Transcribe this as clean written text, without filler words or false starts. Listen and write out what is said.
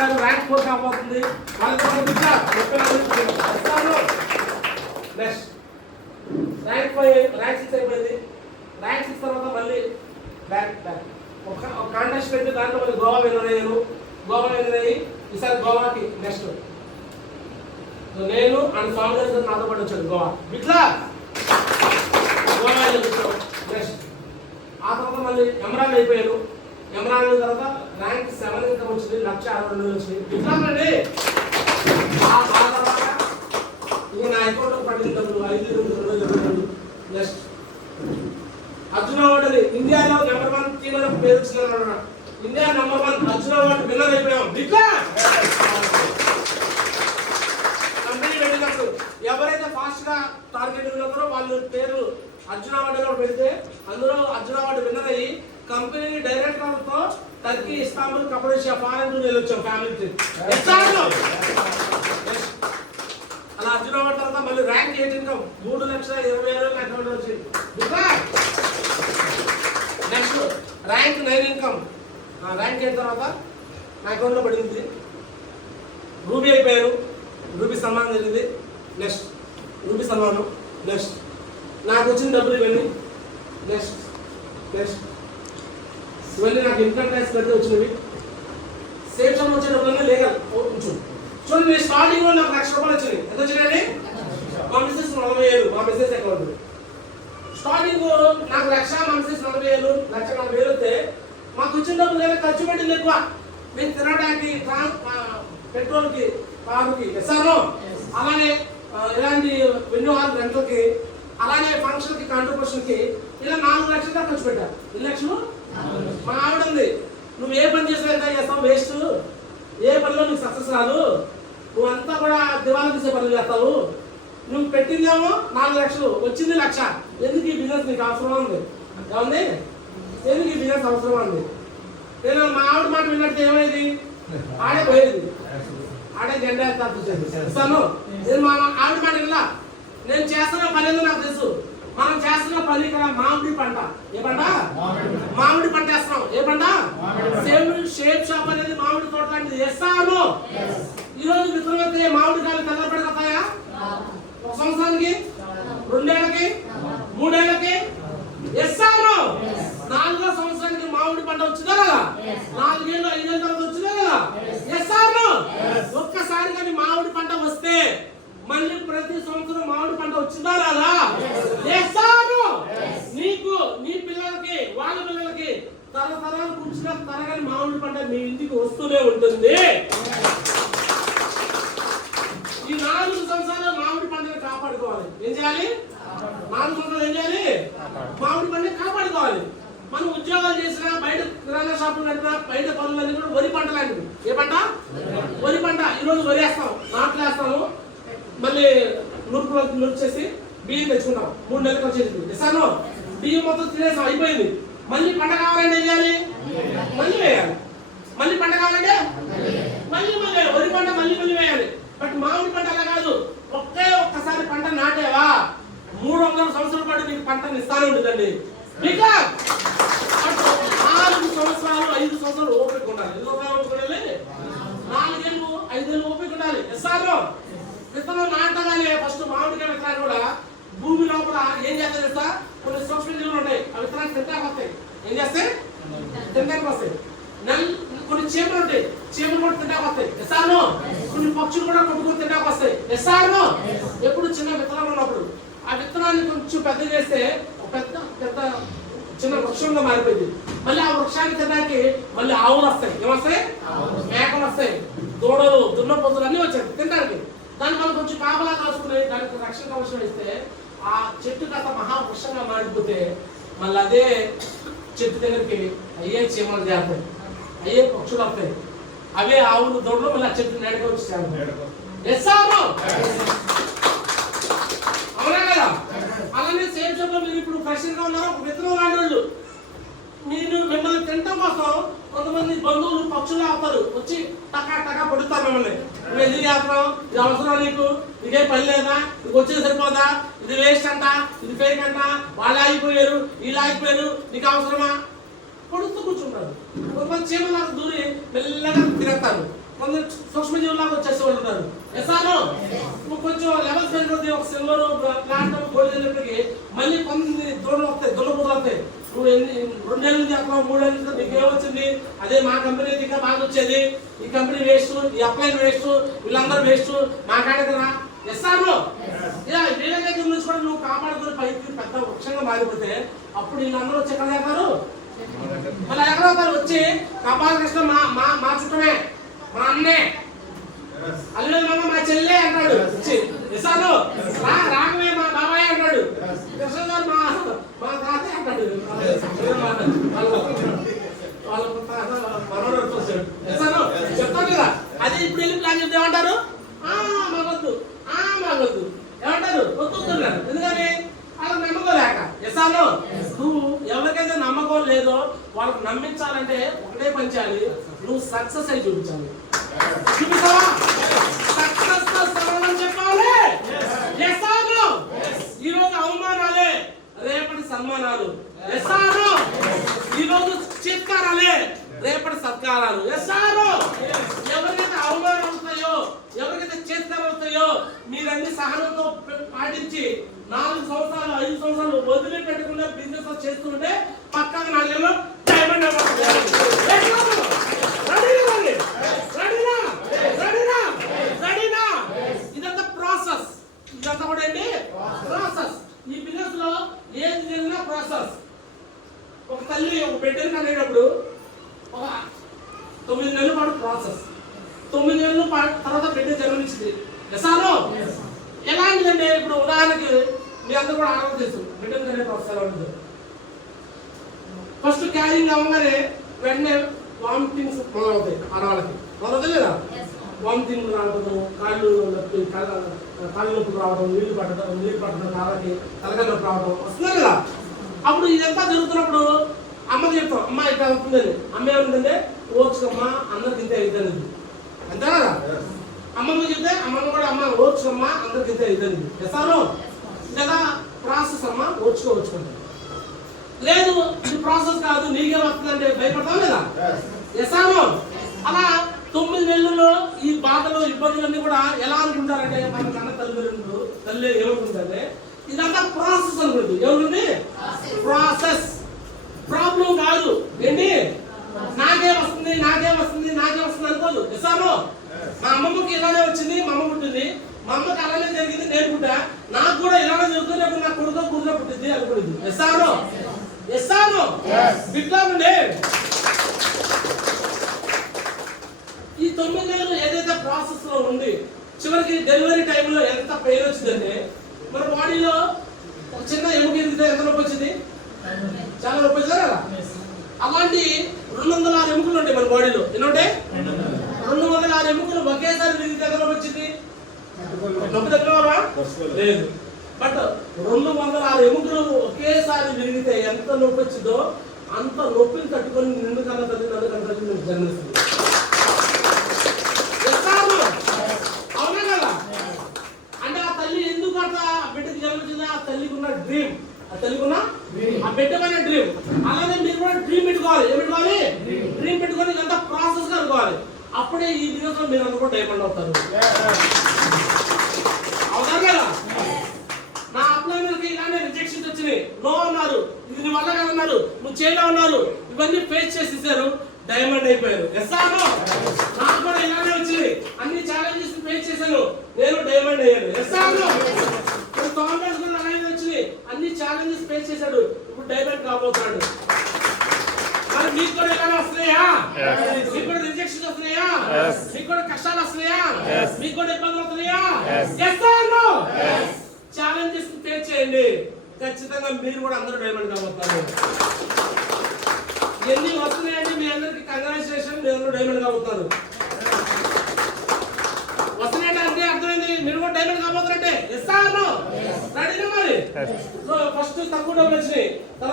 Rank 4 కాబోతుంది. Next rank 5 rank 6 అయిపోయింది. Rank 6 తర్వాత మళ్ళీ బ్యాక్ ఒక కాంటెస్ట్ పెట్టి దాంట్లో మళ్ళీ గోవా విన్నర్ అయ్యారు. గోవా విన్నర్ అయ్యి ఈసారి గోవాకి నెక్స్ట్ నేను అండ్ స్వామి గారు నాతో పాటు వచ్చాడు గోవా. ఇట్లా గోవా నెక్స్ట్ ఆ తర్వాత మళ్ళీ ఎమరాల్డ్ అయిపోయారు. ఎమరాల్డ్ తర్వాత ర్యాంక్ 7 ఇంకా వచ్చింది. 1,62,000 వచ్చింది. ఇట్లా అండి ఆ తర్వాత ఇక నా అకౌంట్లో పడిన డబ్బులు 5,222. నెక్స్ట్ అర్జున అవార్డు ఇండియాలో నెంబర్ 1 టీమ్ అని పేరు వచ్చిందన్న. India number 1 Arjuna award winner అయిపోయాం. ఇట్లా కంపెనీ వెళ్ళినప్పుడు ఎవరైతే ఫాస్ట్ గా టార్గెట్ ఉన్నారో వాళ్ళు పేరు అర్జున అవార్డులో పెడితే అందులో అర్జున అవార్డు విన్నర్ అయ్యి కంపెనీ డైరెక్టర్ తో Turkey Istanbul Cappadocia foreign tour వెళ్ళొచ్చాం ఫ్యామిలీ ట్రిప్. అలా అర్జున అవార్డు తర్వాత మళ్ళీ ర్యాంక్ 8 ఇంకా 3,20,000 అకౌంట్ వచ్చింది. నెక్స్ట్ ర్యాంక్ 9 ఇన్కమ్ ర్యాంక్ 8 తర్వాత నా అకౌంట్ లో పడింది. రూబీ అయిపోయారు. రూబీ సన్మానం జరిగింది. నెక్స్ట్ రూబీ సన్మానం. నెక్స్ట్ నాకు వచ్చిన డబ్బులు ఇవన్నీ. నెక్స్ట్ నెక్స్ట్ ఇవన్నీ నాకు ఇన్కమ్ ట్యాక్స్ పెడితే వచ్చినవి. సేఫ్ సమ్ వచ్చే డబ్బులన్నీ లీగల్ ఉంచు. చూడండి నేను స్టార్టింగ్ లో నాకు 1,00,000 రూపాయలు వచ్చినాయి. ఎంత వచ్చినాయండి? మా మిస్సెస్ 40,000 మా మిస్సెస్ అకౌంట్. స్టార్టింగ్ నాకు 1,00,000 మా మిస్సెస్ 40,000 1,40,000 వస్తే మాకు వచ్చిన డబ్బులు లేదా ఖర్చు పెట్టింది ఎక్కువ. మేము తినడానికి పెట్రోల్కి కారుకి ఇస్తాను. అలానే ఇలాంటి వినియోగాలు రెంట్లకి అలానే ఫంక్షన్కి కాంట్రిబ్యూషన్కి ఇలా 4,00,000 దాకా ఖర్చు పెట్టారు. 2,00,000 మా ఆవిడ ఉంది నువ్వు ఏ పని చేసినా ఎంత చేస్తావు వేస్ట్. ఏ పనిలో నీకు సక్సెస్ రాదు. నువ్వంతా కూడా దివాలా తీసే పనులు చేస్తావు. నువ్వు పెట్టిందేమో 4,00,000 వచ్చింది 1,00,000. ఎందుకు ఈ బిజినెస్ నీకు అవసరం ఉంది? ఏమండి ఎందుకు ఈ బిజినెస్ అవసరం ఉంది? నేను మా ఆవిడ మాట విన్నట్టు ఏమైంది? ఆడే పోయేది. ఆడే జెండా ఇస్తాను. నేను మా ఆవిడ మాట విన్నా. నేను చేస్తున్న పని ఏదో నాకు తెలుసు. మనం చేస్తున్న పని ఇక్కడ మామిడి పంట. ఏ పంట? మామిడి పంట వేస్తున్నాం. ఏ పంట? షేప్ షాప్ అనేది మామిడి తోట లాంటిది. వేస్తాను. ఈ రోజు మిత్రులైతే మామిడి కాయలు తెల్లబడిపోతాయా? 1 సంవత్సరానికి 2 ఏళ్ళకి 3 ఏళ్ళకి వేస్తాను. 4వ సంవత్సరానికి మామిడి పంట వచ్చిందా కదా? 4 ఏళ్ళు 5 ఏళ్ళ తర్వాత వచ్చిందా కదా? వేస్తాను. ఒక్కసారి కానీ మామిడి పంట వస్తే మళ్ళీ ప్రతి సంవత్సరం మామిడి పంట వచ్చిందా రాదా? చేస్తాను. నీకు నీ పిల్లలకి వాళ్ళ పిల్లలకి తరతరాలు కూర్చున్న తరగని మామిడి పంట మీ ఇంటికి వస్తూనే ఉంటుంది. ఈ 4 సంవత్సరాలు మామిడి పంటను కాపాడుకోవాలి. ఏం చేయాలి? 4 సంవత్సరాలు ఏం చేయాలి? మామిడి పంటని కాపాడుకోవాలి. మనం ఉద్యోగాలు చేసినా బయట కిరాణా షాపులు నడిపినా బయట పనులన్నీ కూడా వరి పంట లాంటివి. ఏ పంట? వరి పంట. ఈరోజు వరి వేస్తాం, నాట్లు వేస్తాము, మళ్ళీ నూరు చేసి బియ్యం తెచ్చుకుంటాం. 3 నెలలకు వచ్చేది. ఇస్తాను. బియ్యం మొత్తం తినేసాం, అయిపోయింది. మళ్ళీ పంట కావాలంటే ఏం చేయాలి? మళ్ళీ వేయాలి. మళ్ళీ పంట కావాలంటే మళ్ళీ వరి పంట మళ్ళీ వేయాలి. బట్ మామిడి పంట అలా కాదు. ఒక్కసారి పంట నాటేవా 300 సంవత్సరాల పాటు మీకు పంటను ఇస్తానే ఉంటుందండి. మీకు 4 సంవత్సరాలు 5 సంవత్సరాలు ఓపిక ఉండాలి. 4 ఏళ్ళు 5 ఏళ్ళు ఓపిక ఉండాలి. ఇస్తాను. విత్తనం నాటగానే ఫస్ట్ మామిడికాయ విత్తనాలు కూడా భూమి లోపల ఏం చేస్తారు తెలుసా? కొన్ని సూక్ష్మజీవులు ఉంటాయి. ఆ విత్తనాలు తింటానికి వస్తాయి. ఏం చేస్తాయి? తింటానికి వస్తాయి. కొన్ని చీమలు ఉంటాయి. చీమలు కూడా తింటానికి వస్తాయి. ఎస్ఆర్ను. కొన్ని పక్షులు కూడా కొట్టుకుని తింటానికి వస్తాయి. ఎస్ఆర్ను. ఎప్పుడు చిన్న విత్తనం ఉన్నప్పుడు ఆ విత్తనాన్ని కొంచెం పెద్ద చేస్తే పెద్ద పెద్ద చిన్న వృక్షంగా మారిపోయింది. మళ్ళీ ఆ వృక్షాన్ని తినడానికి మళ్ళీ ఆవులు వస్తాయి. ఏమొస్తాయి? మేకలు వస్తాయి. దూడలు దున్నపోతులు అన్నీ వచ్చాయి తినడానికి. దాన్ని మనం కొంచెం కాపలా కాసుకుని దానికి రక్షణ కవచం ఇస్తే ఆ చెట్టు కథ మహావృక్షంగా మారిపోతే మళ్ళీ అదే చెట్టు దగ్గరికి అయ్యే చీమలు చేస్తాయి, అయ్యే పక్షులు వస్తాయి, అవే ఆవులు దొడ్లు మళ్ళీ ఆ చెట్టు నేడుగా వచ్చి చేస్తాను. అవునా కదా? అలానే సేమ్ షాప్ లో మీరు ఇప్పుడు ఫ్రెషర్ గా ఉన్నారు. ఒక విత్తనం లాంటి వాళ్ళు మిమ్మల్ని తినటం కోసం కొంతమంది బంధువులు పక్షులు ఆపుతారు. వచ్చి టకా టకా పడుతారు మిమ్మల్ని. నువ్వు ఎందుకు చేస్తున్నావు? ఇది అవసరం నీకు? ఇదే పని లేదా? నీకు వచ్చేది సరిపోదా? ఇది వేస్ట్ అంట, ఇది ఫేక్ అంట, వాళ్ళు ఆగిపోయారు, వీళ్ళు ఆగిపోయారు, నీకు అవసరమా? పొడుస్తూ కూర్చుంటారు. కొంతమంది చీమలకు దూరి మెల్లగా తిరుగుతారు. కొందరు సూక్ష్మజీవులాగా వచ్చేసే వాళ్ళు ఉన్నారు. ఎసాను కొంచెం లెవెల్స్ పెరిగిపోతే ఒక సిల్వర్ ప్లాటినం గోల్డ్ అయినప్పటికీ మళ్ళీ కొన్ని దూరం వస్తాయి, దున్నపోతులు వస్తాయి. నువ్వు 2 నెలల నుంచి అక్కడ 3 నెలల నుంచి నీకు ఏమొచ్చింది? అదే మా కంపెనీ ఇంకా బాగా వచ్చేది, ఈ కంపెనీ వేస్ట్, ఈ అప్లైన్ వేస్ట్, వీళ్ళందరూ వేస్ట్, మా కాడకరా. ఎస్ఆర్లో వీళ్ళ దగ్గర నుంచి కూడా నువ్వు కాపాడుకుని పైకి పెద్ద వృక్షంగా మారిపోతే అప్పుడు వీళ్ళందరూ వచ్చి ఎక్కడ చేస్తారు? మళ్ళీ ఎక్కడ అవుతారు? వచ్చి కపాలకృష్ణ మా చుట్టమే, మా అన్నే, అల్లుడు మా చెల్లె అంటాడు. వచ్చి ఎసాను రాఘవే మా బాబాయ్ అంటాడు. కృష్ణ గారు మా తాతయ్య అంటాడు. వాళ్ళ మనోడు వచ్చాడు. ఎసాను చెప్తాను కదా. అదే ఇప్పుడు వెళ్ళి ప్లాన్ చెప్తే ఏమంటారు? మాకొద్దు, మాకొద్దు ఏమంటారు? వద్దుతున్నారు. ఎందుకని? వాళ్ళకి నమ్మకం లేక. ఎసాను నువ్వు ఎవరికైతే నమ్మకం లేదో వాళ్ళకి నమ్మించాలంటే ఒకటే పని చేయాలి, నువ్వు సక్సెస్ అయి చూపించాలి. చూపిస్తావా? సక్సెస్ తో సరళం చెప్పాలి. ఎసాను ఈరోజు అవమానాలే రేపటి సన్మానాలు. ఎసాను ఈరోజు చిత్కారాలే రేపటి సత్కారాలు. ఎసాను ఎవరికైతే అవమానం అవుతాయో, ఎవరికైతే చిత్కారాలు అవుతాయో మీరన్ని సహనంతో పాటించి 4 సంవత్సరాలు 5 సంవత్సరాలు వదిలిపెట్టకుండా బిజినెస్ చేస్తుంటే పక్కన 4 నెలలు డైమండ్ ఇదంతా ప్రాసెస్. ఇదంతా కూడా ఏంటి? ప్రాసెస్. ఈ బిజినెస్ లో ఏది జరిగినా ప్రాసెస్. ఒక తల్లి ఒక బిడ్డని కనేటప్పుడు ఒక 9 నెలల పాటు ప్రాసెస్. 9 నెలల తర్వాత బిడ్డ జన్మనిచ్చింది. ఎసాను ఎలాంటిదంటే ఇప్పుడు ఉదాహరణకి మీ అందరూ కూడా ఆలోచన చేస్తారు బిడ్డను కనే ప్రాసెస్ ఎలా ఉంటుంది. ఫస్ట్ క్యారింగ్ అవ్వగానే వెంటనే వామిటింగ్స్ మొదలవుతాయి. ఆడవాళ్ళకి మొదలవుతాయి లేదా? వామిటింగ్ రావడం, కాళ్ళు నొప్పి, కాళ్ళు నొప్పి రావడం, నీళ్లు పట్టడం, కాళ్ళకి తలకాయ నొప్పి రావడం వస్తున్నాయి కదా. అప్పుడు ఇదంతా జరుగుతున్నప్పుడు అమ్మకి చెప్తాం, అమ్మ ఇట్లా అవుతుందని. అమ్మ ఏముందంటే ఓర్చుకమ్మా, అందరికి ఇంతే అవుతుంది అంతే కదా. అమ్మమ్మ చెప్తే అమ్మమ్మ కూడా అమ్మ ఓర్చుకమ్మా, అందరికి ఇంతే అవుతుంది. ఎసాను లేదా ప్రాసెస్ అమ్మ ఓర్చుకుంటాం. లేదు ఇది ప్రాసెస్ కాదు నీకే వస్తుందంటే భయపడతావు లేదా? ఎసాను అలా 9 నెలల్లో ఈ బాధలు ఇబ్బందులన్నీ కూడా ఎలా అనుకుంటారంటే మన కన్న తల్లి ఏమనుకుంటారంటే ఇదంతా ప్రాసెస్ అనుకుంటుంది. ఏమనుకుంది? ప్రాసెస్. ప్రాబ్లం కాదు. ఏంటి? నాకే వస్తుంది అనుకోదు. ఎసాను మా అమ్మమ్మకి ఇలానే వచ్చింది, మా అమ్మ పుట్టింది, మా అమ్మకి అలానే జరిగింది, నేను పుట్టా, నాకు కూడా ఇలానే జరుగుతుంది, అప్పుడు నా కొడుకు కూతురు పుట్టింది అనుకుంటుంది. ఎసాను బిడ్డ నుండి ఈ 9 నెలలు ఏదైతే ప్రాసెస్ లో ఉంది చివరికి డెలివరీ టైంలో ఎంత పెయిన్ వచ్చిందంటే మన బాడీలో ఒక చిన్న ఎముక ఎదిగితే ఎంత నొప్పి వచ్చింది? చాలా నొప్పి వచ్చిందా కదా. అలాంటి 206 ఎముకలు ఉంటాయి మన బాడీలో. ఎన్నుంటాయి? 206 ఎముకలు ఒకేసారి విరిగితే ఎంత నొప్పి వచ్చింది? నొప్పి తగ్గవారా? లేదు. బట్ 206 ఎముకలు ఒకేసారి విరిగితే ఎంత నొప్పి వచ్చిందో అంత నొప్పిని తట్టుకొని నిన్ను కన్నా తల్లి నన్ను కన్నా తల్లి నీకు జన్మిస్తుంది. అవునా కదా? అంటే ఆ తల్లి ఎందుకు అట్లా బిడ్డకి జన్మించిందా? ఆ తల్లికి ఉన్న డ్రీమ్, ఆ బిడ్డమైన డ్రీమ్. అలానే మీరు కూడా డ్రీమ్ పెట్టుకోవాలి. ఏం పెట్టుకోవాలి? డ్రీమ్ పెట్టుకొని ఇదంతా ప్రాసెస్ గా అనుకోవాలి. అప్పుడే ఈ దినోత్సవం మీరు అందరూ కూడా డైమండ్ అవుతారు. అవునా కదా? నా అప్లైనర్కి ఇలానే రిజెక్షన్స్ వచ్చినాయి, నో అన్నారు, ఇది నీ వల్ల కదన్నారు, నువ్వు చేయలేవు అన్నారు, ఇవన్నీ ఫేస్ చేసేసారు, డైమండ్ అయిపోయారు. ఎస్ఆర్ నాకు కూడా ఇలానే వచ్చింది, అన్ని ఛాలెంజెస్ ఫేస్ చేశాను, నేను డైమండ్ అయ్యాను. ఎస్ఆర్ కాంగ్రెస్ కూడా అలానే వచ్చింది, అన్ని ఛాలెంజెస్ ఫేస్ చేశాడు, ఇప్పుడు డైమండ్ కాబోతున్నాడు. మరి మీకు కూడా ఇలానే వస్తున్నాయా? మీకు కూడా రిజెక్షన్స్ వస్తున్నాయా? మీకు కూడా కష్టాలు వస్తున్నాయా? మీకు కూడా ఇబ్బందులు వస్తున్నాయా? ఛాలెంజెస్ ఫేస్ చేయండి, ఖచ్చితంగా మీరు కూడా అందరూ డైమండ్ కాబోతారు. ఎన్ని వస్తున్నాయండి మీ అందరికి కంగ్రాచులేషన్, మీరు అందరూ డైమండ్ కాబోతారు. వస్తున్నాయంటే అర్థమైంది, మీరు కూడా డైమండ్ కాబోతారంటే. రెడీనా? మరి ఫస్ట్ తక్కువ డబ్బులు వచ్చినాయి.